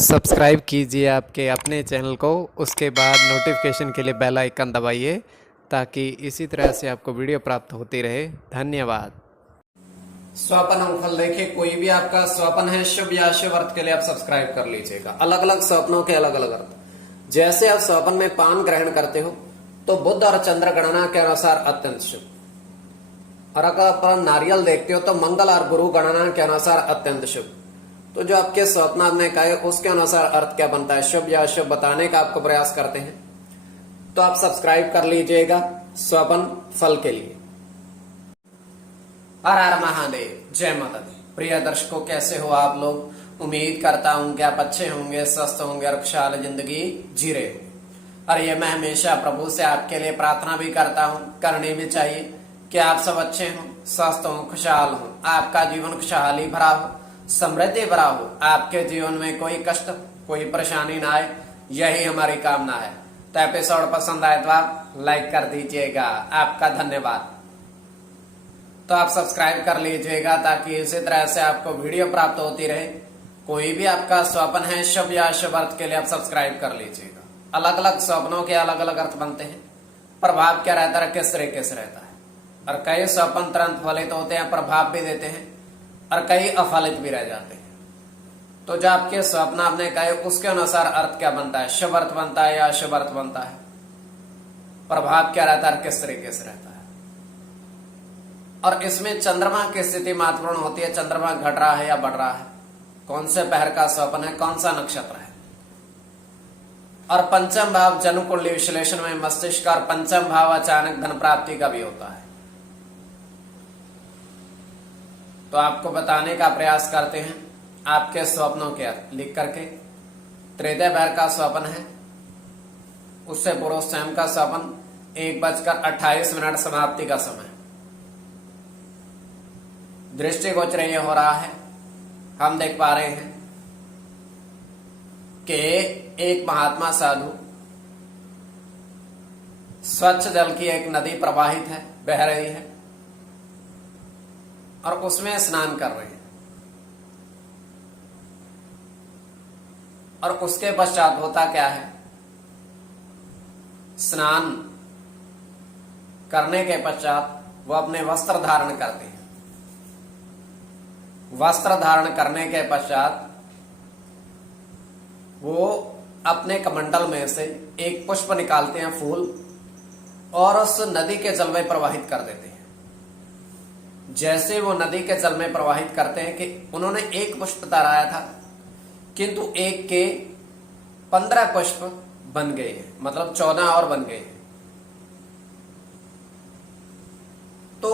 Subscribe कीजिए आपके अपने चैनल को, उसके बाद नोटिफिकेशन के लिए बेल आइकन दबाइए ताकि इसी तरह से आपको वीडियो प्राप्त होती रहे। धन्यवाद। स्वपन अंगफल देखिए, कोई भी आपका स्वपन है शुभ या अशुभ अर्थ के लिए आप सब्सक्राइब कर लीजिएगा। अलग अलग स्वप्नों के अलग अलग अर्थ। जैसे आप स्वपन में पान ग्रहण करते हो तो बुध और चंद्र गणना के अनुसार अत्यंत शुभ, और अगर आप नारियल देखते हो तो मंगल और गुरु गणना के अनुसार अत्यंत शुभ। तो जो आपके स्वप्न में कहे उसके अनुसार अर्थ क्या बनता है, शुभ या अशुभ बताने का आपको प्रयास करते हैं। तो आप सब्सक्राइब कर लीजिएगा स्वपन फल के लिए। हर हर महादेव, जय माता दी। प्रिय दर्शकों, कैसे हो आप लोग? उम्मीद करता हूं कि आप अच्छे होंगे, स्वस्थ होंगे और खुशहाल जिंदगी जी रहे होंगे। और ये मैं हमेशा प्रभु से आपके लिए प्रार्थना भी करता हूं, करनी भी चाहिए कि आप सब अच्छे हों, स्वस्थ हों, खुशहाल हों, आपका जीवन खुशहाली भरा हो, समृद्धि भरा हो, आपके जीवन में कोई कष्ट कोई परेशानी ना आए, यही हमारी कामना है। तो एपिसोड पसंद आए तो आप लाइक कर दीजिएगा, आपका धन्यवाद। तो आप सब्सक्राइब कर लीजिएगा ताकि इसी तरह से आपको वीडियो प्राप्त होती रहे। कोई भी आपका स्वप्न है शुभ या अशुभ अर्थ के लिए आप सब्सक्राइब कर लीजिएगा। अलग अलग स्वप्नों के अलग अलग अर्थ बनते हैं। प्रभाव क्या रहता है, किस तरीके से रहता है। और कई स्वप्न तुरंत फलित होते हैं, प्रभाव भी देते हैं, और कई अफलित भी रह जाते हैं। तो जो आपके स्वप्न आपने कहे उसके अनुसार अर्थ क्या बनता है, शुभ अर्थ बनता है या अशुभ अर्थ बनता है, प्रभाव क्या रहता है, किस तरीके से रहता है। और इसमें चंद्रमा की स्थिति महत्वपूर्ण होती है। चंद्रमा घट रहा है या बढ़ रहा है, कौन से पहर का स्वप्न है, कौन सा नक्षत्र है। और पंचम भाव जन्म कुंडली विश्लेषण में मस्तिष्क और पंचम भाव अचानक धन प्राप्ति का भी होता है। तो आपको बताने का प्रयास करते हैं आपके स्वप्नों के अर्थ लिख करके। तृतीय पहर का स्वप्न है, उससे पूर्व स्वयं का स्वप्न 1:28 समाप्ति का समय। दृष्टिगोचर ये हो रहा है, हम देख पा रहे हैं कि एक महात्मा साधु स्वच्छ जल की एक नदी प्रवाहित है, बह रही है, और उसमें स्नान कर रहे हैं। और उसके पश्चात होता क्या है, स्नान करने के पश्चात वो अपने वस्त्र धारण करते हैं। वस्त्र धारण करने के पश्चात वो अपने कमंडल में से एक पुष्प निकालते हैं, फूल, और उस नदी के जल में प्रवाहित कर देते हैं। जैसे वो नदी के जल में प्रवाहित करते हैं कि उन्होंने एक पुष्प तराया था, किंतु एक के 15 पुष्प बन गए हैं, मतलब 14 और बन गए हैं। तो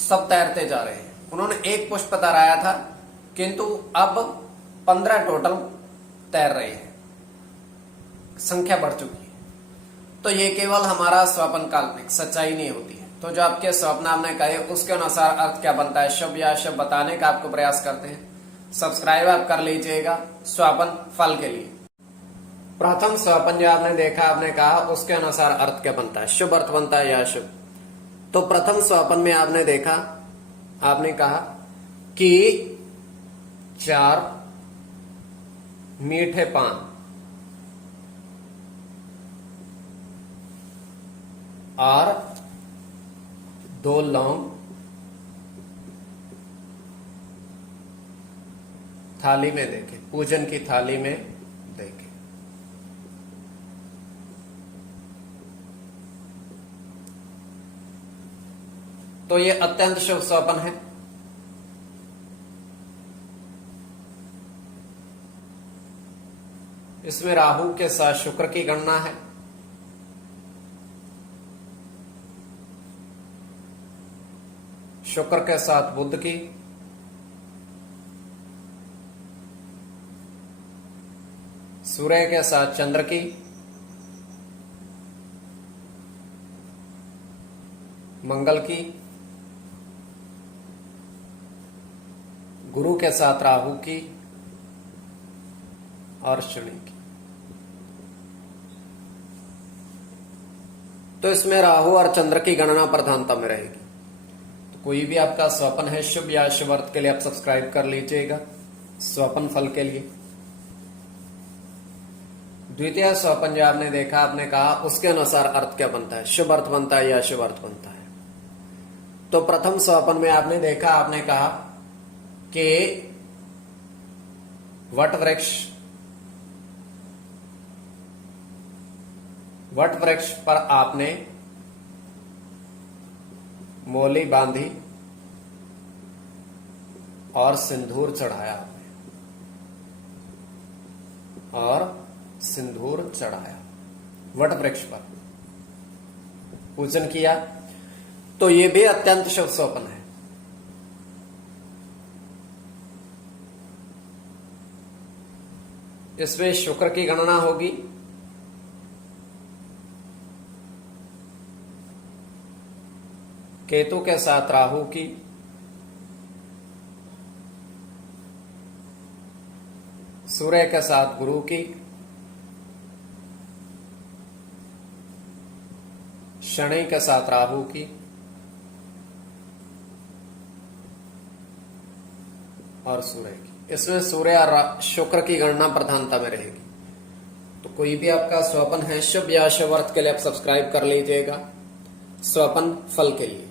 सब तैरते जा रहे हैं। उन्होंने एक पुष्प तराया था, किंतु अब 15 टोटल तैर रहे हैं, संख्या बढ़ चुकी है। तो ये केवल हमारा स्वप्न काल्पनिक, सच्चाई नहीं होती है। तो जो आपके स्वप्न आपने कहे उसके अनुसार अर्थ क्या बनता है, शुभ या अशुभ बताने का आपको प्रयास करते हैं। सब्सक्राइब आप कर लीजिएगा स्वपन फल के लिए। प्रथम स्वपन जो आपने देखा, आपने कहा उसके अनुसार अर्थ क्या बनता है, शुभ अर्थ बनता है या अशुभ। तो प्रथम स्वपन में आपने देखा, आपने कहा कि 4 मीठे पान और 2 लौंग थाली में देखे, पूजन की थाली में देखे। तो ये अत्यंत शुभ स्वप्न है। इसमें राहु के साथ शुक्र की गणना है। शुक्र के साथ बुध की, सूर्य के साथ चंद्र की, मंगल की, गुरु के साथ राहु की और शनि की। तो इसमें राहु और चंद्र की गणना प्रधानता में रहेगी। तो कोई भी आपका स्वप्न है शुभ या अशुभ अर्थ के लिए आप सब्सक्राइब कर लीजिएगा स्वपन फल के लिए। द्वितीय स्वप्न जो आपने देखा, आपने कहा उसके अनुसार अर्थ क्या बनता है, शुभ अर्थ बनता है या अशुभ अर्थ बनता है। तो प्रथम स्वप्न में आपने देखा, आपने कहा कि वट वृक्ष पर आपने मोली बांधी और सिंदूर चढ़ाया आपने, और सिंदूर चढ़ाया वट वृक्ष पर, पूजन किया। तो ये भी अत्यंत शुभ स्वप्न है। इसमें शुक्र की गणना होगी, केतु के साथ राहु की, सूर्य के साथ गुरु की, शनि के साथ राहु की, और सूर्य की। इसमें सूर्य और शुक्र की गणना प्रधानता में रहेगी। तो कोई भी आपका स्वप्न है शुभ या अशुभ अर्थ के लिए आप सब्सक्राइब कर लीजिएगा स्वप्न फल के लिए।